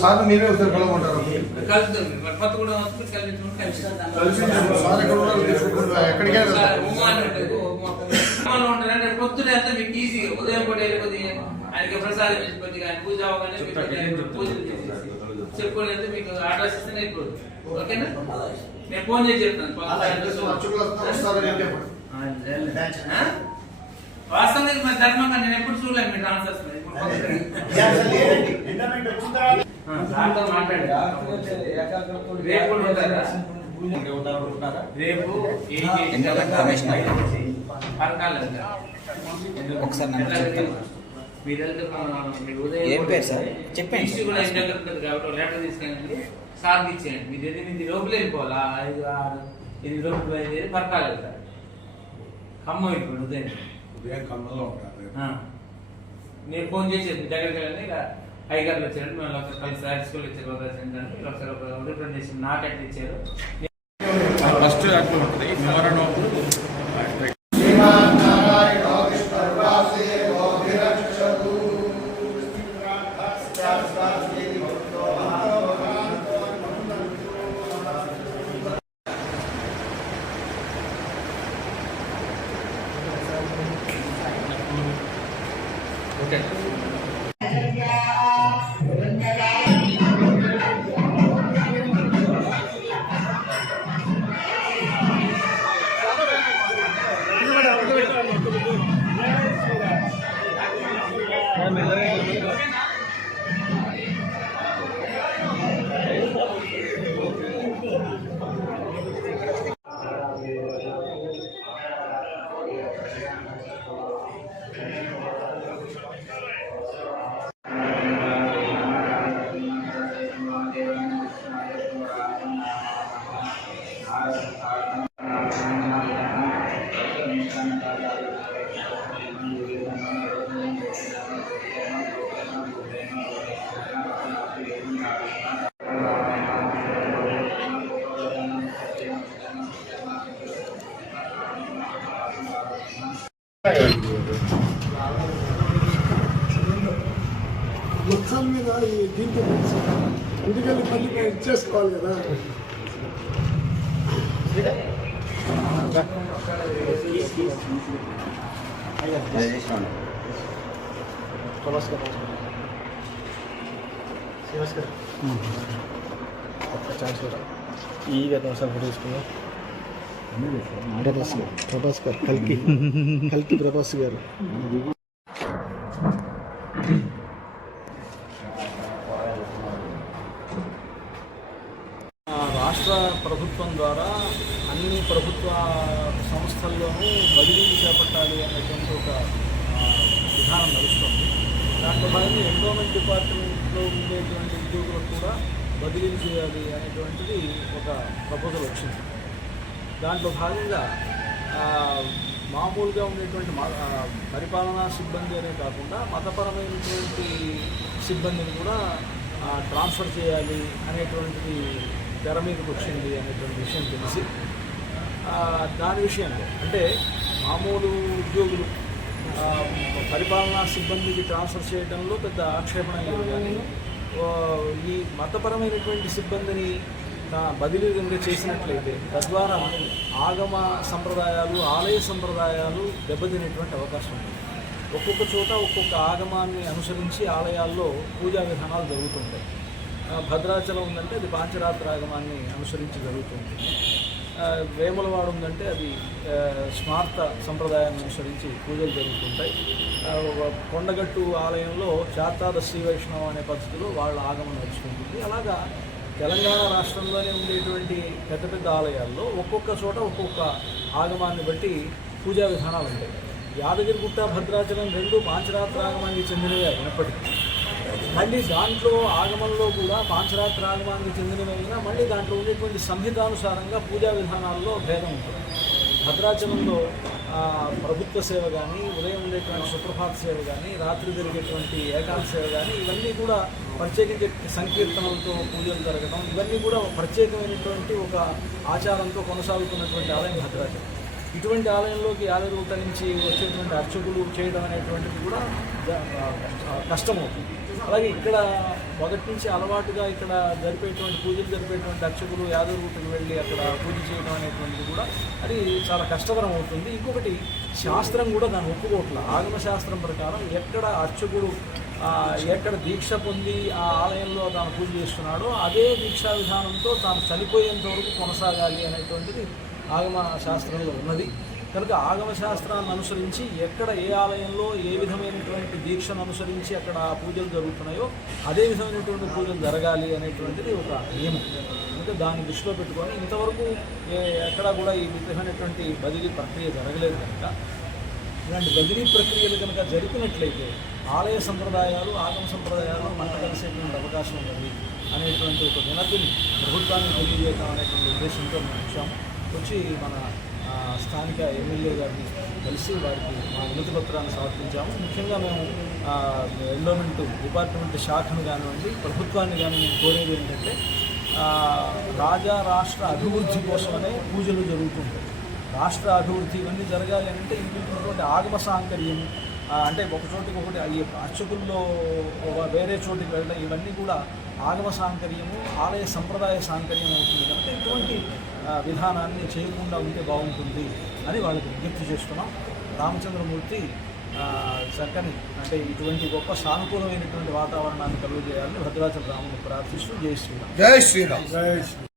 Sir మీరే ఒకసారి కలవమంటారు పొద్దున అంతా మీకు ఈజీ ఉదయం కూడా వెళ్ళిపోతే ఆయనకి ప్రసాదం వెళ్ళిపోతే ఆయన పూజ అవగానే పూజలు చెప్పుకోలేదు మీకు అడ్రస్ ఇస్తే అయిపోతుంది. ఓకేనా? నేను ఫోన్ చేసి చెప్తాను. వాస్తవానికి మన ధర్మంగా నేను ఎప్పుడు చూడలేదు మీ ట్రాన్స్ఫర్స్ రేపు ఏం పేరు సార్ చెప్పండి. లెటర్ తీసుకెళ్ళండి, సార్కి ఇచ్చేయండి. మీరు 8 లోపల వెళ్ళిపోవాలా, 5-6 లోపల బయలుదేరి పరకాలు వెళ్తారు. ఖమ్మం ఇప్పుడు ఉదయం ఖమ్మంలో ఉంటారు. నేను ఫోన్ చేసి దగ్గరికి వెళ్ళండి. ఇక హైగార్లు వచ్చారండి, మేము ఒకసారి కలిసి హై స్కూల్ ఇచ్చారు, ఒకసారి రిప్రజెంటేషన్ నాకు ఎట్లా ఇచ్చారు. ఫస్ట్ ఉంటుంది మెమోరాండం ఓకే. మొత్తం మీద ఈ దీంతో ఇంటికెళ్ళి పని ఇచ్చేసుకోవాలి కదా. ಈಗ ಸ್ವಲ್ಪ ప్రభాస్ గారు కల్కి ప్రభాస్ గారు రాష్ట్ర ప్రభుత్వం ద్వారా అన్ని ప్రభుత్వ సంస్థల్లోనూ బదిలీలు చేపట్టాలి అనేటువంటి ఒక విధానం నడుస్తుంది. దాంట్లో భాగంగా ఎండోమెంట్ డిపార్ట్మెంట్లో ఉండేటువంటి ఉద్యోగులకు కూడా బదిలీలు చేయాలి అనేటువంటిది ఒక ప్రపోజల్ వచ్చింది. దాంట్లో భాగంగా మామూలుగా ఉండేటువంటి పరిపాలనా సిబ్బంది అనే కాకుండా మతపరమైనటువంటి సిబ్బందిని కూడా ట్రాన్స్ఫర్ చేయాలి అనేటువంటిది తెర మీదకి వచ్చింది అనేటువంటి విషయం తెలిసి దాని విషయంలో అంటే మామూలు ఉద్యోగులు పరిపాలనా సిబ్బందికి ట్రాన్స్ఫర్ చేయడంలో పెద్ద ఆక్షేపణ లేదు. కానీ ఈ మతపరమైనటువంటి సిబ్బందిని బదిలీ కింద చేసినట్లయితే తద్వారా ఆగమ సంప్రదాయాలు ఆలయ సంప్రదాయాలు దెబ్బతినేటువంటి అవకాశం ఉంది. ఒక్కొక్క చోట ఒక్కొక్క ఆగమాన్ని అనుసరించి ఆలయాల్లో పూజా విధానాలు జరుగుతుంటాయి. భద్రాచలం ఉందంటే అది పాంచరాత్ర ఆగమాన్ని అనుసరించి జరుగుతుంది. వేములవాడ ఉందంటే అది స్మార్త సంప్రదాయాన్ని అనుసరించి పూజలు జరుగుతుంటాయి. కొండగట్టు ఆలయంలో చాతాద శ్రీ వైష్ణవం అనే పద్ధతిలో వాళ్ళ ఆగమం నడుచుకుంటుంది. అలాగా తెలంగాణ రాష్ట్రంలోనే ఉండేటువంటి పెద్ద పెద్ద ఆలయాల్లో ఒక్కొక్క చోట ఒక్కొక్క ఆగమాన్ని బట్టి పూజా విధానాలు ఉంటాయి. యాదగిరిగుట్ట భద్రాచలం రెండు పాంచరాత్ర ఆగమానికి చెందినవే అయినప్పటికీ మళ్ళీ దాంట్లో ఆగమంలో కూడా పాంచరాత్ర ఆగమానికి చెందినవైనా మళ్ళీ దాంట్లో ఉండేటువంటి సంహితానుసారంగా పూజా విధానాల్లో భేదం ఉంటుంది. భద్రాచలంలో ప్రభుత్వ సేవ కానీ, ఉదయం ఉండేటువంటి సుప్రభాత సేవ కానీ, రాత్రి జరిగేటువంటి ఏకాంత సేవ కానీ, ఇవన్నీ కూడా ప్రత్యేకించి సంకీర్తనలతో పూజలు జరగడం, ఇవన్నీ కూడా ప్రత్యేకమైనటువంటి ఒక ఆచారంతో కొనసాగుతున్నటువంటి ఆలయం భద్రాచలం. ఇటువంటి ఆలయంలోకి యాదగిరిగుట్ట నుంచి వచ్చేటువంటి అర్చకులు చేయడం అనేటువంటిది కూడా కష్టమవుతుంది. అలాగే ఇక్కడ మొదటి నుంచి అలవాటుగా ఇక్కడ జరిపేటువంటి అర్చకులు యాదగిరిగుట్టకు వెళ్ళి అక్కడ పూజ చేయడం అనేటువంటిది కూడా అది చాలా కష్టతరం అవుతుంది. ఇంకొకటి శాస్త్రం కూడా దాన్ని ఒప్పుకోవట్ల. ఆగమ శాస్త్రం ప్రకారం ఎక్కడ అర్చకుడు ఎక్కడ దీక్ష పొంది ఆ ఆలయంలో తాను పూజ చేస్తున్నాడో అదే దీక్షా విధానంతో తాను చనిపోయేంత వరకు కొనసాగాలి అనేటువంటిది ఆగమ శాస్త్రంలో ఉన్నది. కనుక ఆగమ శాస్త్రాన్ని అనుసరించి ఎక్కడ ఏ ఆలయంలో ఏ విధమైనటువంటి దీక్షను అనుసరించి అక్కడ పూజలు జరుగుతున్నాయో అదే విధమైనటువంటి పూజలు జరగాలి అనేటువంటిది ఒక నియమం. అంటే దాన్ని దృష్టిలో పెట్టుకొని ఇంతవరకు ఎక్కడా కూడా ఈ విధమైనటువంటి బదిలీ ప్రక్రియ జరగలేదు. కనుక ఇలాంటి బదిలీ ప్రక్రియలు కనుక జరిపినట్లయితే ఆలయ సంప్రదాయాలు, ఆగమ సంప్రదాయాలు మంట కలిసేటువంటి అవకాశం ఉన్నది అనేటువంటి ఒక వినతిని ప్రభుత్వాన్ని తెలియజేయడం అనేటువంటి ఉద్దేశంతో మేము వచ్చాము. వచ్చి మన స్థానిక ఎమ్మెల్యే గారిని కలిసి వారికి మా వినతి పత్రాన్ని సమర్పించాము. ముఖ్యంగా మేము ఎండోమెంట్ డిపార్ట్మెంట్ శాఖను కానివ్వండి, ప్రభుత్వాన్ని కానీ మేము కోరేది ఏంటంటే రాష్ట్ర అభివృద్ధి కోసమనే పూజలు జరుగుతుంటాయి. రాష్ట్ర అభివృద్ధి ఇవన్నీ జరగాలి అంటే ఇంకొకటి ఆగమ సాంకర్యం, అంటే ఒక చోటికి ఒకటి ఈ అర్చకుల్లో వేరే చోటికి వెళ్ళడం, ఇవన్నీ కూడా ఆగమ సాంకర్యము, ఆలయ సంప్రదాయ సాంకర్యం అవుతుంది. కనుక ఇటువంటి విధానాన్ని చేయకుండా ఉంటే బాగుంటుంది అని వాళ్ళకి విజ్ఞప్తి చేస్తున్నాం. రామచంద్రమూర్తి చక్కని అంటే ఇటువంటి గొప్ప సానుకూలమైనటువంటి వాతావరణాన్ని కలుగజేయాలని భద్రాచల రాముని ప్రార్థిస్తూ జై శ్రీరామ్. జై శ్రీరామ్.